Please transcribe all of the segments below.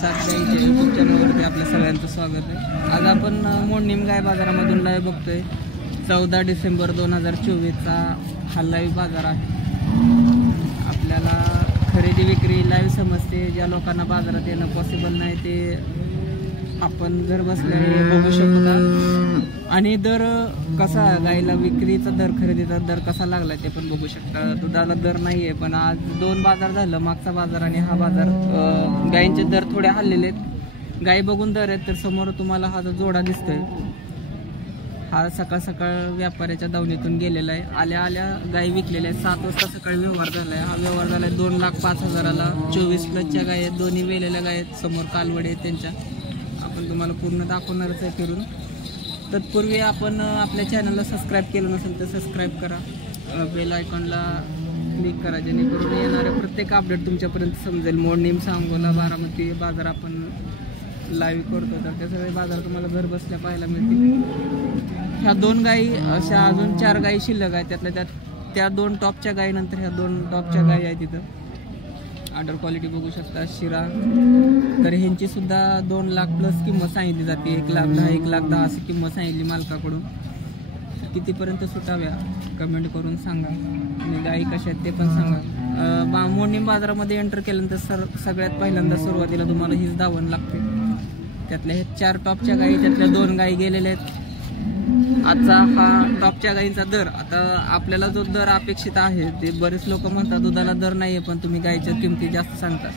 सात गाईच्या यूट्यूब चॅनलवरती आपल्या सगळ्यांचं स्वागत आहे. आज आपण मोडणीम गाय बाजारामधून लाईव्ह बघतोय. 14 डिसेंबर 2024चा हा लाईव्ह बाजार आहे. आपल्याला खरेदी विक्री लाईव्ह समजते. ज्या लोकांना बाजारात येणं पॉसिबल नाही ते आपण घर बसल्या बघू शकता. आणि दर कसा गायला विक्रीचा दर खरेदीचा दर कसा लागला ते पण बघू शकता. दुधाला दर नाही आहे, पण आज दोन बाजार झालं, मागचा बाजार आणि हा बाजार. गायींचे दर थोडे हल्लेले आहेत. गायी बघून दर आहेत. तर समोर तुम्हाला हा जो जोडा दिसतोय हा सकाळ सकाळ व्यापाऱ्याच्या दावणीतून गेलेला आहे. आल्या आल्या गायी विकलेल्या आहेत. 7 वाजता सकाळी व्यवहार झाला आहे. हा व्यवहार झाला आहे 2,05,000ला. 24+ गाय आहेत, दोन्ही वेलेल्या गाय आहेत. समोर कालवडे आहेत त्यांच्या. आपण तुम्हाला पूर्ण दाखवणारच आहे फिरून. तत्पूर्वी आपण आपल्या चॅनलला सबस्क्राईब केलं नसेल तर सबस्क्राईब करा, बेल आयकॉनला क्लिक करा, जेणेकरून येणाऱ्या प्रत्येक अपडेट तुमच्यापर्यंत समजेल. मोडणीम, सांगोला, बारामती बाजार आपण लाईव्ह करतो, तर ते सगळे बाजार तुम्हाला घर बसल्या पाहायला मिळतील. ह्या 2 गायी अशा अजून 4 गायी शिल्लक आहेत. त्यातल्या त्या 2 टॉपच्या गायीनंतर ह्या 2 टॉपच्या गायी आहेत. तिथं ऑर्डर क्वालिटी बघू शकता. शिरा तर ह्यांची सुद्धा 2 लाख प्लस किंमत सांगितली जाते. 1,10,000 1,10,000 अशी किंमत सांगितली मालकाकडून. कितीपर्यंत सुटाव्या कमेंट करून सांगा. आणि गायी कशा आहेत ते पण सांगा. मोडणीम बाजारामध्ये एंटर केल्यानंतर सगळ्यात पहिल्यांदा सुरुवातीला तुम्हाला हीच दावण लागते. त्यातल्या हे 4 टॉपच्या गायी, त्यातल्या 2 गायी गेलेल्या आहेत. आजचा हा टॉपच्या गायींचा दर. आता आपल्याला जो दर अपेक्षित आहे ते बरेच लोक म्हणतात दुधाला दर नाही आहे, पण तुम्ही गायीच्या किमती जास्त सांगतात.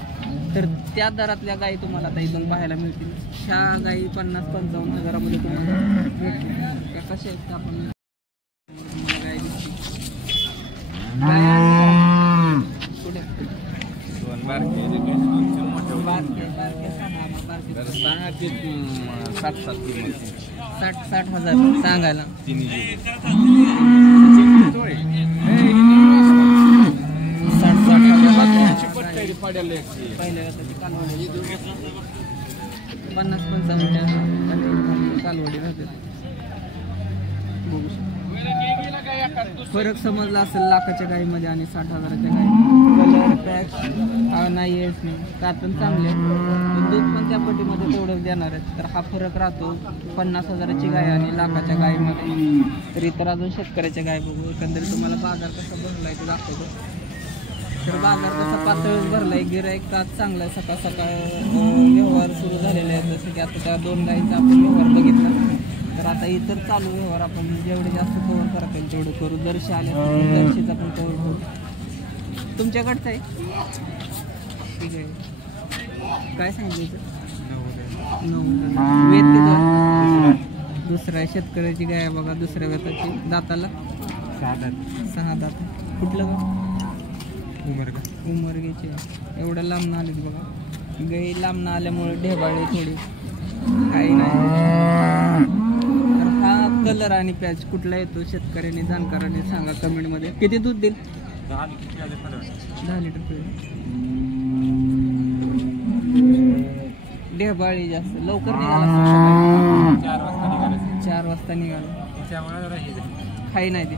तर त्या दरातल्या गायी तुम्हाला आता इथून पाहायला मिळतील. ह्या गायी 50-55 हजारामध्ये तुम्हाला भेटतील. त्या कशा आहेत आपण गाय पुढे 60 हजार सांगायला. पहिले 50-55 कालवडी राहते. फरक समजला असेल लाखाच्या गाईमध्ये आणि 60 हजाराच्या गाई. कलर पॅक नाही आहेच नाही, कातून चांगले, दूध पण त्या पटीमध्ये तेवढंच देणार आहेत. तर हा फरक राहतो 50 हजाराची गाय आणि लाखाच्या गायीमध्ये. तर इतर अजून शेतकऱ्याच्या गाय बघू. एकंदरीत तुम्हाला बाजार कसा भरलाय ते दाखवतो. तर बाजार कसा पातळच भरलाय. गिराईक आज चांगला आहे. सकाळ सकाळ व्यवहार सुरू झालेले आहेत. जसं की आता त्या 2 गायींचा आपण व्यवहार बघितला. तर आता इतर चालू व्यवहार आपण जेवढे जास्त कव्हर करता येईल तेवढे करू. दर्शी आले दर्शीचा पण कव्हर करू. तुमच्याकडचं आहे ठीक आहे. काय सांगितलं? 9 वेत किती? दुसरा आहे. शेतकऱ्याची गाय बघा, दुसऱ्या वेताची. दाताला 6 दात. कुठलं का? उमरगेची. एवढं लांब आलेत बघा. गाई लांब आल्यामुळे ढेबाळे थोडी काही नाही. तर हा कलर आणि पॅच कुठला येतो शेतकऱ्यांनी जाणकारांनी सांगा कमेंटमध्ये. किती दूध देईल? 10 लिटर. ढेबाळी जास्त लवकर निघाला. 4 वाजता निघाला. खाई नाही ते.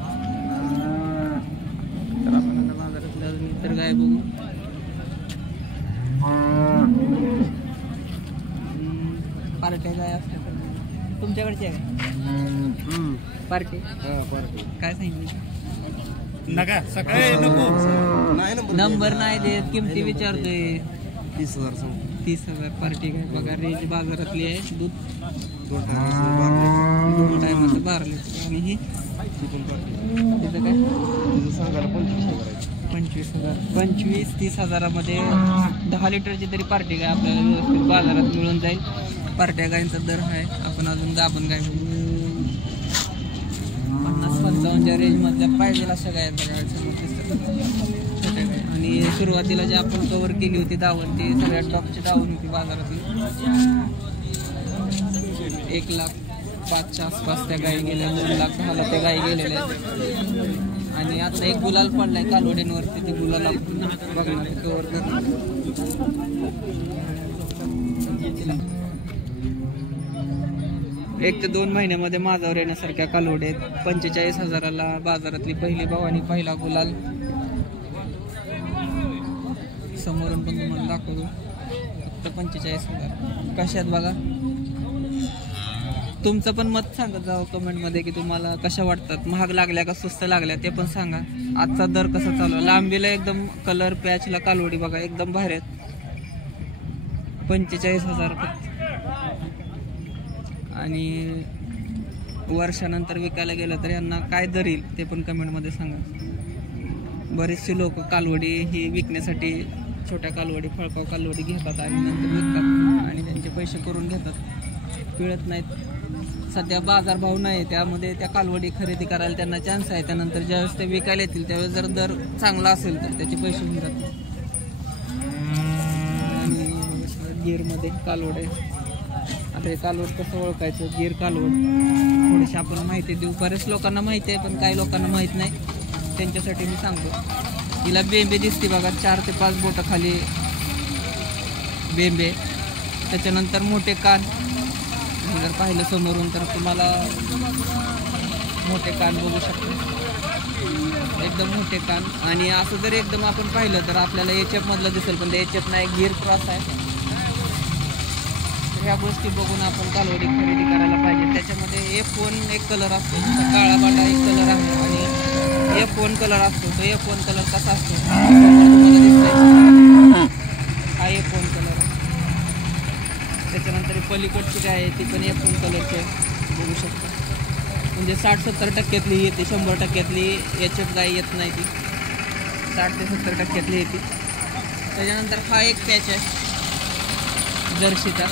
तर आपण आता बाजारातल्या इतर गाय बघू. पार्ट्या गाय असतात तुमच्याकडचे आहे? पार्टी काय सांगितलं? नका सकाळी नंबर नाही देत. किमती विचारतोय. 30,000 पार्टी काय बघा. रेंज बाजारातली आहे. दूध 2 टायमाचं 12 लिटर. आणि ही तिथं काय सांगायला 25,000. 25-30 हजारामध्ये 10 लिटरची तरी पार्टी गाय आपल्याला व्यवस्थित बाजारात मिळून जाईल. पार्ट्या गायींचा दर आहे. आपण अजून गाभण गाय बघू. 50-55च्या रेंजमधल्या पाहिजे अशा गाय छोट्या गाय. आणि सुरुवातीला जे आपण कव्हर केली होती दावण, ती सगळ्यात टॉपची दावण होती बाजारातली. 1,05,000च्या आसपास त्या गायी गेल्या. 2,10,000 त्या गायी गेलेल्या आहेत. आणि आता एक गुलाल पडलाय कालवडींवरती. ते गुलाल बघणार कव्हर करणार. 1 ते 2 महिन्यामध्ये माझ्यावर येण्यासारख्या कालवडे आहेत. 45 हजाराला बाजारातली पहिली भाव आणि पहिला गुलाल. समोरून पण तुम्हाला दाखवतो. फक्त 45,000. कशात बघा, तुमचं पण मत सांगत जावं कमेंटमध्ये की तुम्हाला कशा वाटतात, महाग लागल्या का स्वस्त लागल्या ते पण सांगा. आजचा दर कसा चालू आहे. लांबीला एकदम कलर पॅचला कालवडी बघा एकदम भारी आहेत. 45,000 फक्त. आणि वर्षानंतर विकायला गेलं तर यांना काय दर येईल ते पण कमेंटमध्ये सांगा. बरेचसे लोक कालवडी ही विकण्यासाठी छोट्या कालवडी, फळकाव कालवडी घेतात आणि नंतर विकतात आणि त्यांचे पैसे करून घेतात, पिळत नाहीत. सध्या बाजारभाव नाही, त्यामध्ये त्या कालवडी खरेदी करायला त्यांना चान्स आहे. त्यानंतर ज्यावेळेस ते विकायला येतील त्यावेळेस जर दर चांगला असेल तर त्याचे पैसे होऊन जातात. आणि गिरमध्ये कालवड आहे. आता हे कालवड कसं ओळखायचं, गिर कालवड थोडीशी आपण माहिती देऊ. बऱ्याच लोकांना माहिती आहे पण काही लोकांना माहीत नाही, त्यांच्यासाठी मी सांगतो. हिला बेंबे दिसते बघा, 4 ते 5 बोटं खाली बेंबे. त्याच्यानंतर मोठे कान, जर पाहिलं समोरून तर तुम्हाला मोठे कान बघू शकतो, एकदम मोठे कान. आणि असं जर एकदम आपण पाहिलं तर आपल्याला एचएफ मधलं दिसेल, पण ते एचएफ नाही, गिर क्रॉस आहे. ह्या गोष्टी बघून आपण कालवडी खरेदी करायला पाहिजे. त्याच्यामध्ये F1 एक कलर असतो, काळा बाटा एक कलर आहे आणि F1 कलर असतो. तो F1 कलर कसा असतो तुम्हाला दिसतोय, हा F1 कलर आहे. त्याच्यानंतर पलीकडची गाय आहे ती पण F1 कलरची आहे, बघू शकतो. म्हणजे 60-70% येते, 100% HF गाय येत नाही, ती 60 ते 70% येते. त्याच्यानंतर हा एक पॅच आहे जर्सीचा,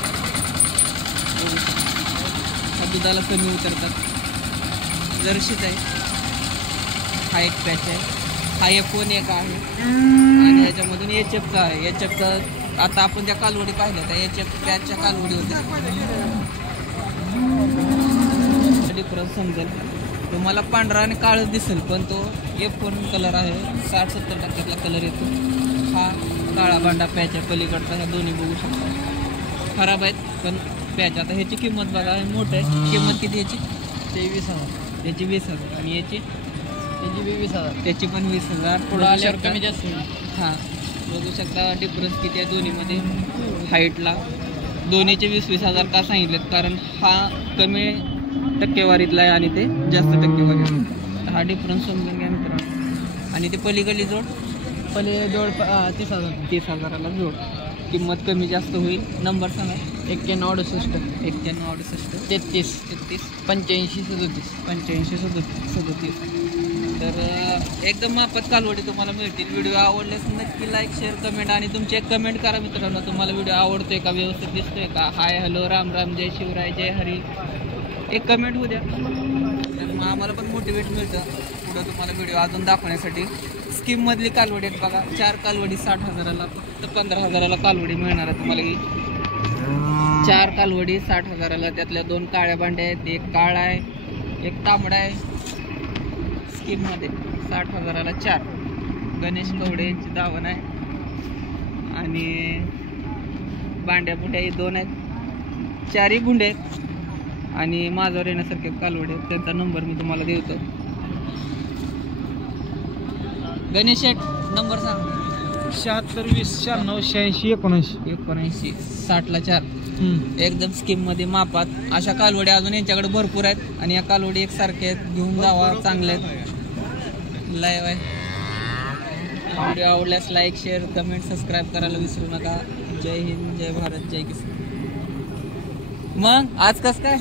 बघू शकतो. हा दुधाला कमी उतरतात, जर्सीचा आहे. हा एक पॅच आहे, हा F1 एक आहे आणि याच्यामधून HFचा आहे. HFचा आता आपण त्या कालवडी पाहिल्या त्या HF पॅचच्या कालवडी होत्या. डिफरन्स समजेल तुम्हाला, पांढरा आणि काळच दिसेल पण तो F1 कलर आहे, 60-70% कलर येतो. हा काळा बांडा पॅच आहे पलीकडचा, ह्या दोन्ही बघू शकता खराब आहेत पण पॅच. आता ह्याची किंमत बघा, मोठं आहे. किंमत किती याची? 23,000. याची 20,000 आणि याची 20,000. त्याची पण 20,000. पुढं आल्यावर कमी जास्त होईल. हां, बघू शकता डिफरन्स किती आहे दोन्हीमध्ये हाईटला. दोन्हीचे 20,000 का सांगितलेत, कारण हा कमी टक्केवारीतला आहे आणि ते जास्त टक्केवारी. हा डिफरन्स समजून घ्या मित्रांनो. आणि ते पलीकडली जोड, जोड 30,000. 30,000ला जोड. किंमत कमी जास्त होईल. नंबर सांगा. 9168 9168 33 85 37 85 37. तर एकदम माफत कालवडी तुम्हाला मिळतील. व्हिडिओ आवडल्यास नक्की लाईक, शेअर, कमेंट आणि तुमची एक कमेंट करा मित्रांनो. तुम्हाला व्हिडिओ आवडतोय का, व्यवस्थित दिसतोय का, हाय हॅलो राम राम, जय शिवराय, जय हरी, एक कमेंट होऊ द्या. तर मग आम्हाला पण मोटिवेट मिळतं पुढं तुम्हाला व्हिडिओ अजून दाखवण्यासाठी. स्कीममधली कालवडी आहेत बघा, 4 कालवडी 60,000ला, फक्त 15,000ला कालवडी मिळणार आहे तुम्हाला. 4 कालवडी 60,000ला, त्यातल्या 2 काळ्या भांड्या आहेत, एक काळा आहे, एक तांबडा आहे. स्कीममध्ये 60,000ला 4. गणेश कवडे यांची दावण आहे आणि भांड्या बुंड्या 2 आहेत, 4ही बुंडे आहेत आणि माझ्यावर येण्यासारखे कालवडे आहेत. त्यांचा नंबर मी तुम्हाला देतो. गणेश शेठ नंबर सांग. 76 20 96 86 79 60ला 4. एकदम स्कीम मध्ये मापात. अशा कालवडी अजून यांच्याकडे भरपूर आहेत आणि या कालवडी एकसारखे आहेत, घेऊन जावा, चांगले आहेत. लाईव्ह आहे. व्हिडिओ आवडल्यास लाईक, शेअर, कमेंट, सबस्क्राईब करायला विसरू नका. जय हिंद, जय भारत, जय किसान. मग आज कसं काय?